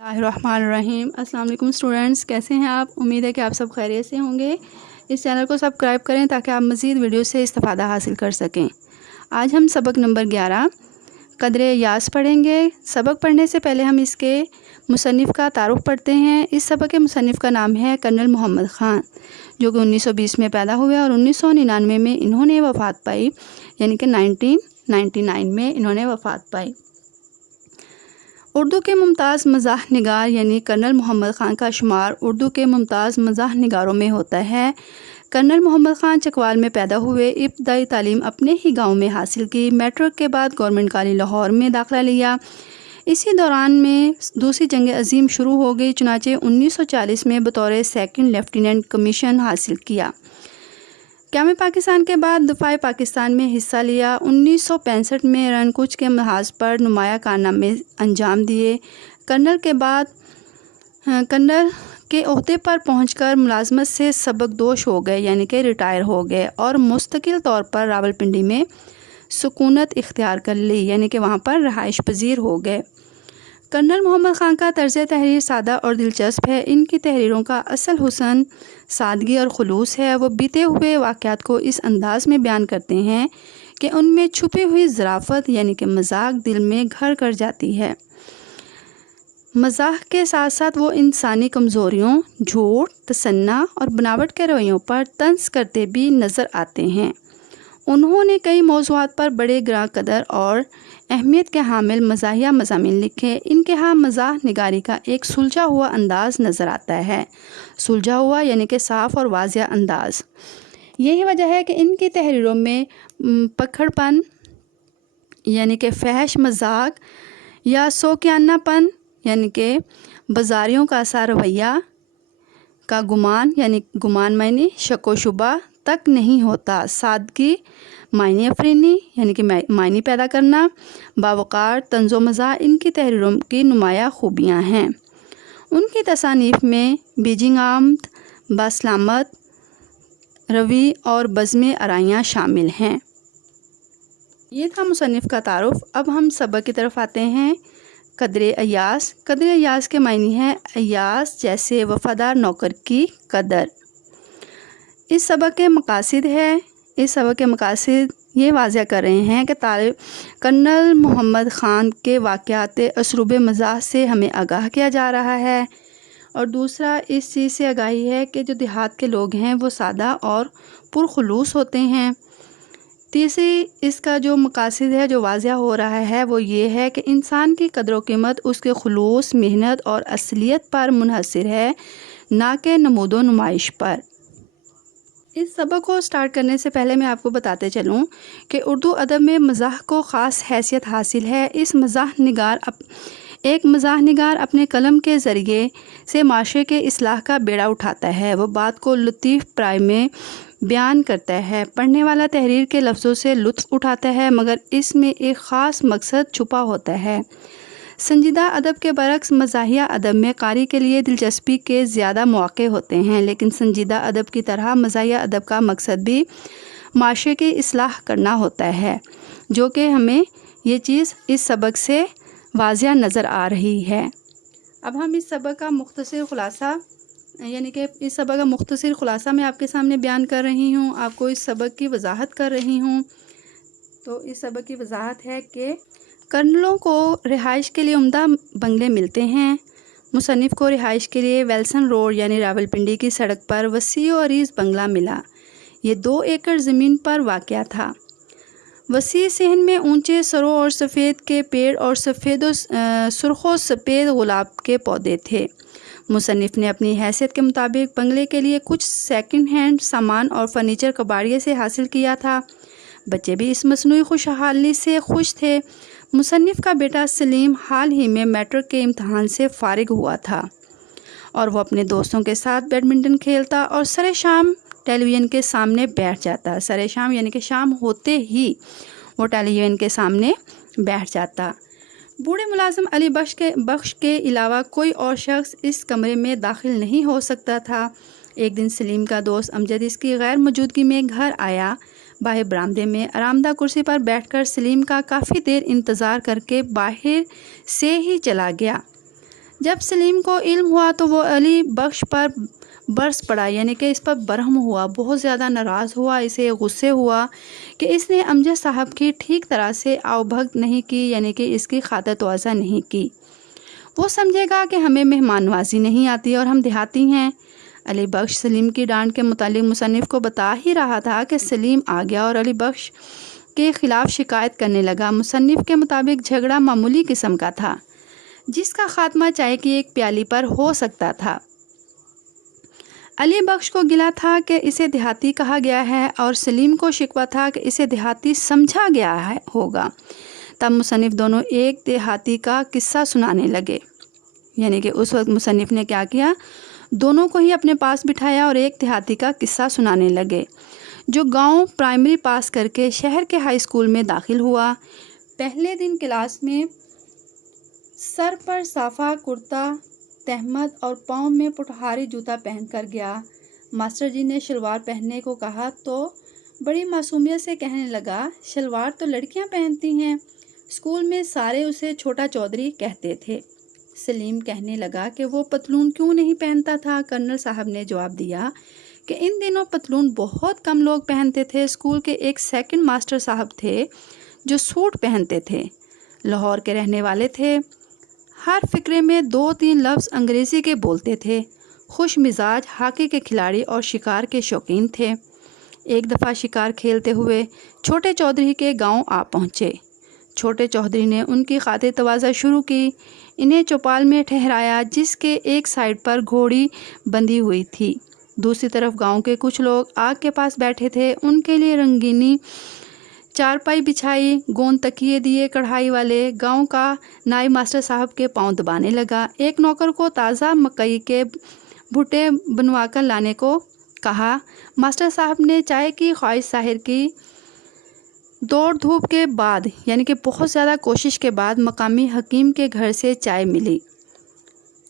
الرحمن الرحیم۔ السلام علیکم اسٹوڈنٹس، کیسے ہیں آپ؟ امید ہے کہ آپ سب خیریت سے ہوں گے۔ اس چینل کو سبسکرائب کریں تاکہ آپ مزید ویڈیو سے استفادہ حاصل کر سکیں۔ آج ہم سبق نمبر 11 قدر یاس پڑھیں گے۔ سبق پڑھنے سے پہلے ہم اس کے مصنف کا تعارف پڑھتے ہیں۔ اس سبق کے مصنف کا نام ہے کرنل محمد خان، جو کہ 1920 میں پیدا ہوئے اور 1999 میں انہوں نے وفات پائی، یعنی کہ 1999 میں انہوں نے وفات پائی۔ اردو کے ممتاز مزاح نگار یعنی کرنل محمد خان کا شمار اردو کے ممتاز مزاح نگاروں میں ہوتا ہے۔ کرنل محمد خان چکوال میں پیدا ہوئے، ابتدائی تعلیم اپنے ہی گاؤں میں حاصل کی۔ میٹرک کے بعد گورنمنٹ کالج لاہور میں داخلہ لیا۔ اسی دوران میں دوسری جنگ عظیم شروع ہو گئی، چنانچہ 1940 میں بطور سیکنڈ لیفٹیننٹ کمیشن حاصل کیا۔ قیام پاکستان کے بعد دفاع پاکستان میں حصہ لیا۔ 1965 میں رن کچ کے محاذ پر نمایاں کارنامے انجام دیے۔ کرنل کے عہدے پر پہنچ کر ملازمت سے سبکدوش ہو گئے، یعنی کہ ریٹائر ہو گئے، اور مستقل طور پر راولپنڈی میں سکونت اختیار کر لی، یعنی کہ وہاں پر رہائش پذیر ہو گئے۔ کرنل محمد خان کا طرز تحریر سادہ اور دلچسپ ہے۔ ان کی تحریروں کا اصل حسن سادگی اور خلوص ہے۔ وہ بیتے ہوئے واقعات کو اس انداز میں بیان کرتے ہیں کہ ان میں چھپی ہوئی ظرافت یعنی کہ مذاق دل میں گھر کر جاتی ہے۔ مزاح کے ساتھ ساتھ وہ انسانی کمزوریوں، جھوٹ، تصنع اور بناوٹ کے رویوں پر طنز کرتے بھی نظر آتے ہیں۔ انہوں نے کئی موضوعات پر بڑے گراں قدر اور اہمیت کے حامل مزاحیہ مضامین لکھے۔ ان کے ہاں مزاح نگاری کا ایک سلجھا ہوا انداز نظر آتا ہے۔ سلجھا ہوا یعنی کہ صاف اور واضح انداز۔ یہی وجہ ہے کہ ان کی تحریروں میں پکھڑ پن یعنی کہ فحش مذاق یا سوکیانہ پن یعنی کہ بازاریوں کا سا رویہ کا گمان یعنی گمان معنی شک و شبہ تک نہیں ہوتا۔ سادگی، معنی افرینی یعنی کہ معنی پیدا کرنا، باوقار طنز و مزاح ان کی تحریروں کی نمایاں خوبیاں ہیں۔ ان کی تصانیف میں بیجنگ آمد، باسلامت روی اور بزم آرائیاں شامل ہیں۔ یہ تھا مصنف کا تعارف۔ اب ہم سبق کی طرف آتے ہیں۔ قدر ایاس۔ قدر ایاس کے معنی ہے ایاس جیسے وفادار نوکر کی قدر۔ اس سبق کے مقاصد ہے، اس سبق کے مقاصد یہ واضح کر رہے ہیں کہ کرنل محمد خان کے واقعات اسلوب مزاح سے ہمیں آگاہ کیا جا رہا ہے، اور دوسرا اس چیز سے آگاہی ہے کہ جو دیہات کے لوگ ہیں وہ سادہ اور پرخلوص ہوتے ہیں۔ تیسری اس کا جو مقاصد ہے جو واضح ہو رہا ہے وہ یہ ہے کہ انسان کی قدر و قیمت اس کے خلوص، محنت اور اصلیت پر منحصر ہے، نہ کہ نمود و نمائش پر۔ اس سبق کو سٹارٹ کرنے سے پہلے میں آپ کو بتاتے چلوں کہ اردو ادب میں مزاح کو خاص حیثیت حاصل ہے۔ ایک مزاح نگار اپنے قلم کے ذریعے سے معاشرے کے اصلاح کا بیڑا اٹھاتا ہے۔ وہ بات کو لطیف پرائی میں بیان کرتا ہے۔ پڑھنے والا تحریر کے لفظوں سے لطف اٹھاتا ہے، مگر اس میں ایک خاص مقصد چھپا ہوتا ہے۔ سنجیدہ ادب کے برعکس مزاحیہ ادب میں قاری کے لیے دلچسپی کے زیادہ مواقع ہوتے ہیں، لیکن سنجیدہ ادب کی طرح مزاحیہ ادب کا مقصد بھی معاشرے کی اصلاح کرنا ہوتا ہے، جو کہ ہمیں یہ چیز اس سبق سے واضح نظر آ رہی ہے۔ اب ہم اس سبق کا مختصر خلاصہ میں آپ کے سامنے بیان کر رہی ہوں، آپ کو اس سبق کی وضاحت کر رہی ہوں۔ تو اس سبق کی وضاحت ہے کہ کرنلوں کو رہائش کے لیے عمدہ بنگلے ملتے ہیں۔ مصنف کو رہائش کے لیے ویلسن روڈ یعنی راولپنڈی کی سڑک پر وسیع و عریض بنگلہ ملا۔ یہ 2 ایکڑ زمین پر واقع تھا۔ وسیع صحن میں اونچے سرو اور سفید کے پیڑ اور سرخ و سفید گلاب کے پودے تھے۔ مصنف نے اپنی حیثیت کے مطابق بنگلے کے لیے کچھ سیکنڈ ہینڈ سامان اور فرنیچر کباڑیے سے حاصل کیا تھا۔ بچے بھی اس مصنوعی خوشحالی سے خوش تھے۔ مصنف کا بیٹا سلیم حال ہی میں میٹرک کے امتحان سے فارغ ہوا تھا، اور وہ اپنے دوستوں کے ساتھ بیڈمنٹن کھیلتا اور سر شام ٹیلی ویژن کے سامنے بیٹھ جاتا۔ سر شام یعنی کہ شام ہوتے ہی وہ ٹیلی ویژن کے سامنے بیٹھ جاتا۔ بوڑھے ملازم علی بخش کے علاوہ کوئی اور شخص اس کمرے میں داخل نہیں ہو سکتا تھا۔ ایک دن سلیم کا دوست امجد اس کی غیر موجودگی میں گھر آیا۔ باہر برآمدے میں آرام دہ کرسی پر بیٹھ کر سلیم کا کافی دیر انتظار کر کے باہر سے ہی چلا گیا۔ جب سلیم کو علم ہوا تو وہ علی بخش پر برس پڑا، یعنی کہ اس پر برہم ہوا، بہت زیادہ ناراض ہوا، اسے غصے ہوا کہ اس نے امجد صاحب کی ٹھیک طرح سے آؤبھگت نہیں کی، یعنی کہ اس کی خاطر تواضع نہیں کی۔ وہ سمجھے گا کہ ہمیں مہمان نوازی نہیں آتی اور ہم دیہاتی ہیں۔ علی بخش سلیم کی ڈانٹ کے متعلق مصنف کو بتا ہی رہا تھا کہ سلیم آ گیا اور علی بخش کے خلاف شکایت کرنے لگا۔ مصنف کے مطابق جھگڑا معمولی قسم کا تھا، جس کا خاتمہ چائے کی ایک پیالی پر ہو سکتا تھا۔ علی بخش کو گلا تھا کہ اسے دیہاتی کہا گیا ہے اور سلیم کو شکوہ تھا کہ اسے دیہاتی سمجھا گیا ہوگا۔ تب مصنف دونوں ایک دیہاتی کا قصہ سنانے لگے، یعنی کہ اس وقت مصنف نے کیا کیا، دونوں کو ہی اپنے پاس بٹھایا اور ایک دیہاتی کا قصہ سنانے لگے، جو گاؤں پرائمری پاس کر کے شہر کے ہائی اسکول میں داخل ہوا۔ پہلے دن کلاس میں سر پر صافہ کرتا تہمد اور پاؤں میں پٹھاری جوتا پہن کر گیا۔ ماسٹر جی نے شلوار پہننے کو کہا تو بڑی معصومیت سے کہنے لگا، شلوار تو لڑکیاں پہنتی ہیں۔ اسکول میں سارے اسے چھوٹا چودھری کہتے تھے۔ سلیم کہنے لگا کہ وہ پتلون کیوں نہیں پہنتا تھا۔ کرنل صاحب نے جواب دیا کہ ان دنوں پتلون بہت کم لوگ پہنتے تھے۔ اسکول کے ایک سیکنڈ ماسٹر صاحب تھے جو سوٹ پہنتے تھے، لاہور کے رہنے والے تھے، ہر فقرے میں 2-3 لفظ انگریزی کے بولتے تھے، خوش مزاج، ہاکی کے کھلاڑی اور شکار کے شوقین تھے۔ ایک دفعہ شکار کھیلتے ہوئے چھوٹے چودھری کے گاؤں آ پہنچے۔ چھوٹے چودھری نے ان کی خاطر تواضع شروع کی، انہیں چوپال میں ٹھہرایا جس کے ایک سائڈ پر گھوڑی بندھی ہوئی تھی۔ دوسری طرف گاؤں کے کچھ لوگ آگ کے پاس بیٹھے تھے، ان کے لیے رنگینی چارپائی بچھائی، گوند تکیے دیے کڑھائی والے۔ گاؤں کا نائب ماسٹر صاحب کے پاؤں دبانے لگا۔ ایک نوکر کو تازہ مکئی کے بھٹے بنوا کر لانے کو کہا۔ ماسٹر صاحب نے چائے کی خواہش ظاہر کی۔ دوڑ دھوپ کے بعد، یعنی کہ بہت زیادہ کوشش کے بعد، مقامی حکیم کے گھر سے چائے ملی،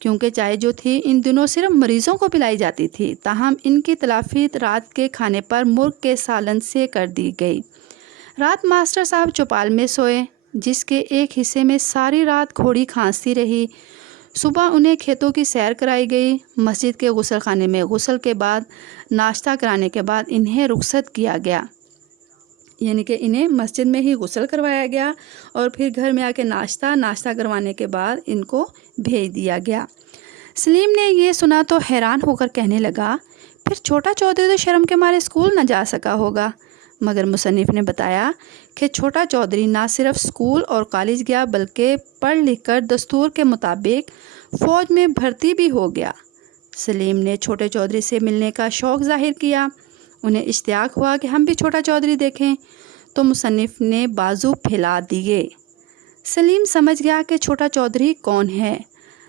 کیونکہ چائے جو تھی ان دنوں صرف مریضوں کو پلائی جاتی تھی۔ تاہم ان کی تلافی رات کے کھانے پر مرغ کے سالن سے کر دی گئی۔ رات ماسٹر صاحب چوپال میں سوئے، جس کے ایک حصے میں ساری رات گھوڑی کھانستی رہی۔ صبح انہیں کھیتوں کی سیر کرائی گئی۔ مسجد کے غسل خانے میں غسل کے بعد ناشتہ کرانے کے بعد انہیں رخصت کیا گیا، یعنی کہ انہیں مسجد میں ہی غسل کروایا گیا اور پھر گھر میں آ کے ناشتہ کروانے کے بعد ان کو بھیج دیا گیا۔ سلیم نے یہ سنا تو حیران ہو کر کہنے لگا، پھر چھوٹا چودھری تو شرم کے مارے اسکول نہ جا سکا ہوگا۔ مگر مصنف نے بتایا کہ چھوٹا چودھری نہ صرف اسکول اور کالج گیا بلکہ پڑھ لکھ کر دستور کے مطابق فوج میں بھرتی بھی ہو گیا۔ سلیم نے چھوٹے چودھری سے ملنے کا شوق ظاہر کیا۔ انہیں اشتیاق ہوا کہ ہم بھی چھوٹا چودھری دیکھیں، تو مصنف نے بازو پھیلا دیے۔ سلیم سمجھ گیا کہ چھوٹا چودھری کون ہے۔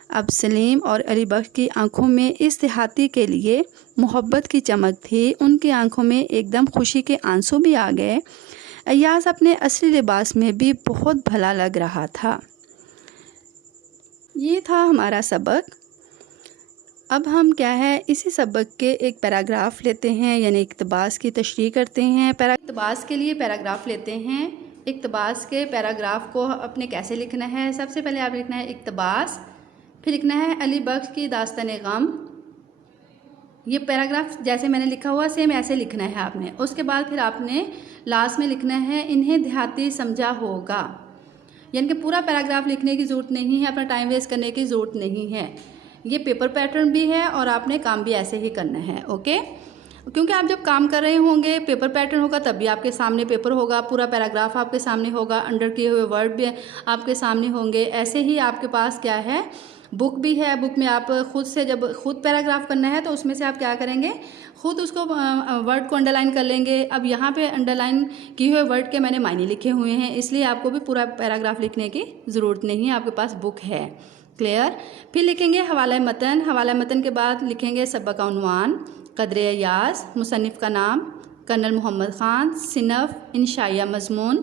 اب سلیم اور علی بخش کی آنکھوں میں اس دیہاتی کے لیے محبت کی چمک تھی۔ ان کی آنکھوں میں ایک دم خوشی کے آنسو بھی آ گئے۔ ایاز اپنے اصلی لباس میں بھی بہت بھلا لگ رہا تھا۔ یہ تھا ہمارا سبق۔ اب ہم کیا ہے، اسی سبق کے ایک پیراگراف لیتے ہیں، یعنی اقتباس کی تشریح کرتے ہیں۔ اقتباس کے لیے پیراگراف لیتے ہیں۔ اقتباس کے پیراگراف کو اپنے کیسے لکھنا ہے، سب سے پہلے آپ لکھنا ہے اقتباس، پھر لکھنا ہے علی بخش کی داستان غم۔ یہ پیراگراف جیسے میں نے لکھا ہوا سیم ایسے لکھنا ہے آپ نے۔ اس کے بعد پھر آپ نے لاسٹ میں لکھنا ہے انہیں دیہاتی سمجھا ہوگا، یعنی کہ پورا پیراگراف لکھنے کی ضرورت نہیں ہے، اپنا ٹائم ویسٹ کرنے کی ضرورت نہیں ہے۔ یہ پیپر پیٹرن بھی ہے اور آپ نے کام بھی ایسے ہی کرنا ہے، اوکے؟ کیونکہ آپ جب کام کر رہے ہوں گے، پیپر پیٹرن ہوگا تب بھی آپ کے سامنے پیپر ہوگا، پورا پیراگراف آپ کے سامنے ہوگا، انڈر کیے ہوئے ورڈ بھی آپ کے سامنے ہوں گے۔ ایسے ہی آپ کے پاس کیا ہے، بک بھی ہے، بک میں آپ خود سے جب خود پیراگراف کرنا ہے تو اس میں سے آپ کیا کریں گے، خود اس کو ورڈ کو انڈر لائن کر لیں گے۔ اب یہاں پہ انڈر لائن کیے ہوئے ورڈ کے میں نے معنی لکھے ہوئے ہیں، اس لیے آپ کو بھی پورا پیراگراف لکھنے کی ضرورت نہیں ہے، آپ کے پاس بک ہے، کلیئر؟ پھر لکھیں گے حوالہ متن۔ حوالہ متن کے بعد لکھیں گے سبق کا عنوان، قدر ایاز، مصنف کا نام کرنل محمد خان، صنف انشائیہ مضمون،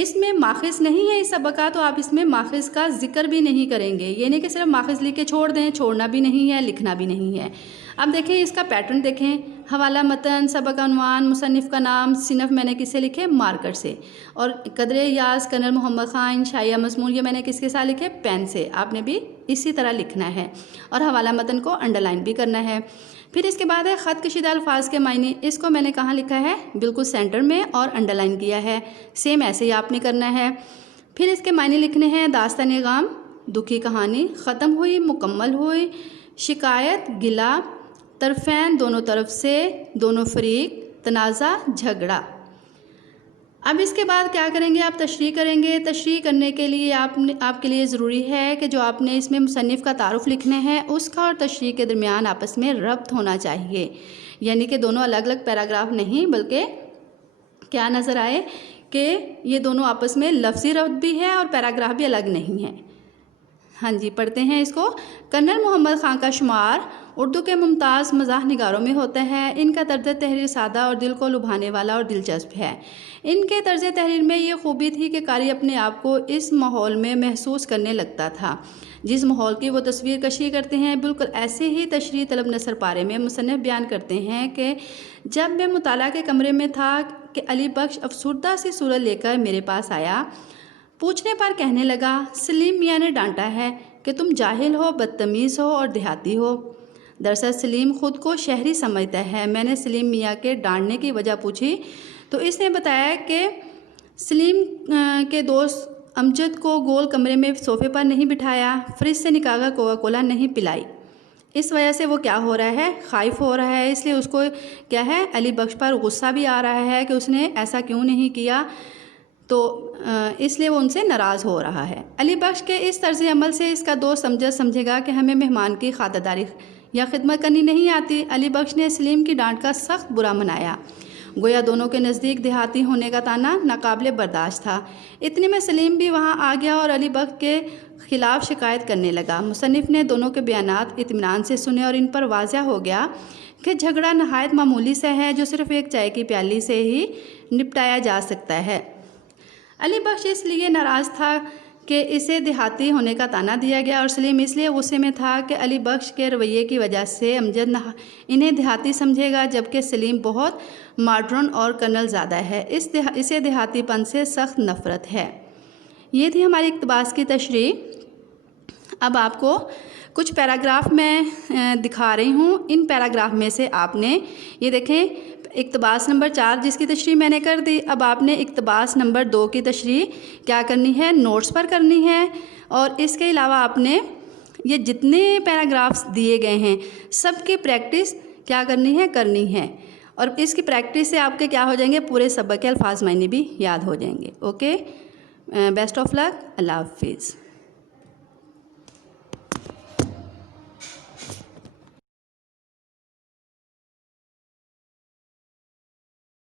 اس میں ماخذ نہیں ہے اس سبق کا، تو آپ اس میں ماخذ کا ذکر بھی نہیں کریں گے، یہ نہیں کہ صرف ماخذ لکھ کے چھوڑ دیں، چھوڑنا بھی نہیں ہے، لکھنا بھی نہیں ہے۔ اب دیکھیں اس کا پیٹرن دیکھیں، حوالہ متن، سبق عنوان، مصنف کا نام، صنف میں نے کس سے لکھے؟ مارکر سے، اور قدر یاز، کرنل محمد خان، شائعہ مضمون، یہ میں نے کس کے ساتھ لکھے؟ پین سے۔ آپ نے بھی اسی طرح لکھنا ہے، اور حوالہ متن کو انڈر لائن بھی کرنا ہے۔ پھر اس کے بعد ہے خط کشیدہ الفاظ کے معنی، اس کو میں نے کہاں لکھا ہے؟ بالکل سینٹر میں اور انڈر لائن کیا ہے، سیم ایسے ہی آپ نے کرنا ہے۔ پھر اس کے معنی لکھنے ہیں: داستان غم، دکھی کہانی، ختم ہوئی، مکمل ہوئی، شکایت، گلہ، طرفین، دونوں طرف سے، دونوں فریق، تنازع، جھگڑا۔ اب اس کے بعد کیا کریں گے؟ آپ تشریح کریں گے۔ تشریح کرنے کے لیے آپ کے لیے ضروری ہے کہ جو آپ نے اس میں مصنف کا تعارف لکھنا ہے، اس کا اور تشریح کے درمیان آپس میں ربط ہونا چاہیے، یعنی کہ دونوں الگ الگ پیراگراف نہیں، بلکہ کیا نظر آئے کہ یہ دونوں آپس میں لفظی ربط بھی ہے اور پیراگراف بھی الگ نہیں ہے۔ ہاں جی، پڑھتے ہیں اس کو۔ کرنل محمد خان کا شمار اردو کے ممتاز مزاح نگاروں میں ہوتا ہے۔ ان کا طرز تحریر سادہ اور دل کو لبھانے والا اور دلچسپ ہے۔ ان کے طرز تحریر میں یہ خوبی تھی کہ قاری اپنے آپ کو اس ماحول میں محسوس کرنے لگتا تھا جس ماحول کی وہ تصویر کشی کرتے ہیں۔ بالکل ایسے ہی تشریح طلب نثر پارے میں مصنف بیان کرتے ہیں کہ جب میں مطالعہ کے کمرے میں تھا کہ علی بخش افسردہ سی صورت لے کر میرے پاس آیا۔ پوچھنے پر کہنے لگا، سلیم میاں نے ڈانٹا ہے کہ تم جاہل ہو، بدتمیز ہو اور دیہاتی ہو۔ دراصل سلیم خود کو شہری سمجھتا ہے۔ میں نے سلیم میاں کے ڈانٹنے کی وجہ پوچھی تو اس نے بتایا کہ سلیم کے دوست امجد کو گول کمرے میں صوفے پر نہیں بٹھایا، فریج سے نکال کر کوکا کولا نہیں پلائی، اس وجہ سے وہ کیا ہو رہا ہے؟ خائف ہو رہا ہے۔ اس لیے اس کو کیا ہے؟ علی بخش پر غصہ بھی آ رہا ہے کہ اس نے ایسا کیوں نہیں کیا، تو اس لیے وہ ان سے ناراض ہو رہا ہے۔ علی بخش کے اس طرز عمل سے اس کا دوست امجد سمجھے گا کہ ہمیں مہمان کی خاطرداری یا خدمت کرنی نہیں آتی۔ علی بخش نے سلیم کی ڈانٹ کا سخت برا منایا، گویا دونوں کے نزدیک دیہاتی ہونے کا طعنہ ناقابل برداشت تھا۔ اتنے میں سلیم بھی وہاں آ گیا اور علی بخش کے خلاف شکایت کرنے لگا۔ مصنف نے دونوں کے بیانات اطمینان سے سنے اور ان پر واضح ہو گیا کہ جھگڑا نہایت معمولی سا ہے جو صرف ایک چائے کی پیالی سے ہی نپٹایا جا سکتا ہے۔ علی بخش اس لیے ناراض تھا کہ اسے دیہاتی ہونے کا طعنہ دیا گیا، اور سلیم اس لیے غصے میں تھا کہ علی بخش کے رویے کی وجہ سے امجد انہیں دیہاتی سمجھے گا، جبکہ سلیم بہت ماڈرن اور کرنل زادہ ہے، اسے دیہاتی پن سے سخت نفرت ہے۔ یہ تھی ہماری اقتباس کی تشریح۔ اب آپ کو کچھ پیراگراف میں دکھا رہی ہوں۔ ان پیراگراف میں سے آپ نے یہ دیکھیں، اقتباس نمبر 4 جس کی تشریح میں نے کر دی، اب آپ نے اقتباس نمبر 2 کی تشریح کیا کرنی ہے؟ نوٹس پر کرنی ہے، اور اس کے علاوہ آپ نے یہ جتنے پیراگرافس دیے گئے ہیں سب کی پریکٹس کیا کرنی ہے، اور اس کی پریکٹس سے آپ کے کیا ہو جائیں گے؟ پورے سبق کے الفاظ معنی بھی یاد ہو جائیں گے۔ اوکے، بیسٹ آف لک، اللہ حافظ۔